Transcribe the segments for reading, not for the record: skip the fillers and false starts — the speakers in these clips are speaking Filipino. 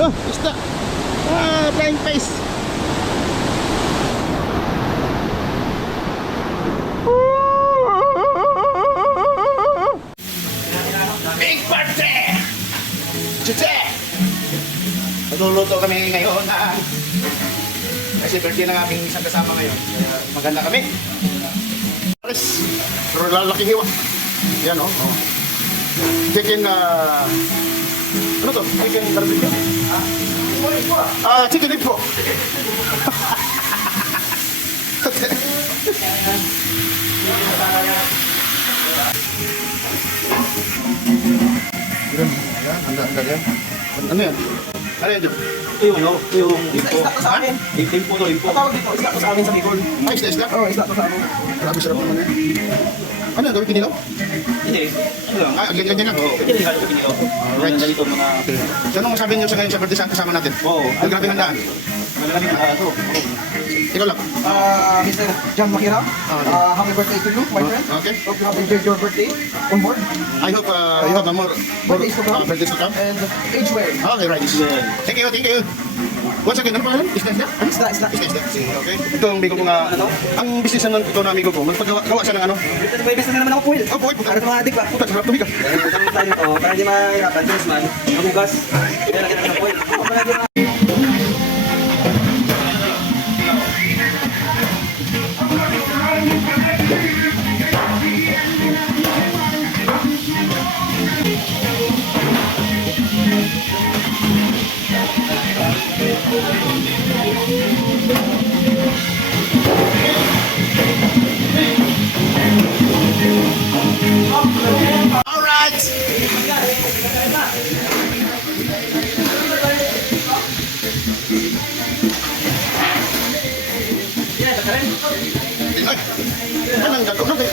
Oh, isda. Ah, flying face. Big party! Today! Magluluto kami ngayon na kasi birthday ng aming isang kasama ngayon. Kaya maganda kami. Paris, pero lalaking hiwa. Yan o. Oh. Chicken, ano to? Chicken barbecue? Chicken info. Handa yan. Ano yan? Ano yan dyan? Ito yung ano, ito yung limpo. Isda to sa amin. Limpo to, limpo. Ang tawag dito, isda to sa amin sa Bicol. Ay, isda? Oo, isda to sa amin. Grabe sarap naman yan. Ano yan? Gawin kinilaw? Hindi, ano lang. Ganyan lang. Oo. Pwede rin kayo pinilo. Alright. Ganda dito mga... So, anong masabi niyo sa ngayon sa birthday sa kasama natin? Oo. Grabe handaan. Malamig na ito. Ikaw lang. Mr. John Makira, happy birthday to you, my friend. Okay. Hope you have enjoyed your birthday on board. I hope you have more Birthdays to come. birthdays to come. And age well. Okay, right. Thank you, thank you. Once again, ano pa yan? Isda? Isda. Sige, okay. Ito ang amigo ko nga, ang business na ito na amigo ko, magpagawa siya ng ano? May best na naman ako, Puil. Oh, boy, Para sa mga adik ba? puta, sarap tumig ka. Itong tayo ito, para di mahirapan, James man, nagugas. Kaya lagyan natin ng Puil. Para di ma... Ay, anong gagawin natin?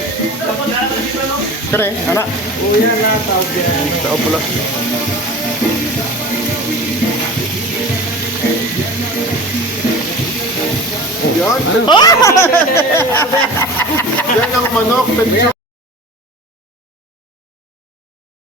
Kare, anak. Uya na, tawag yan. Tao pula. Yan. Yan ang manok.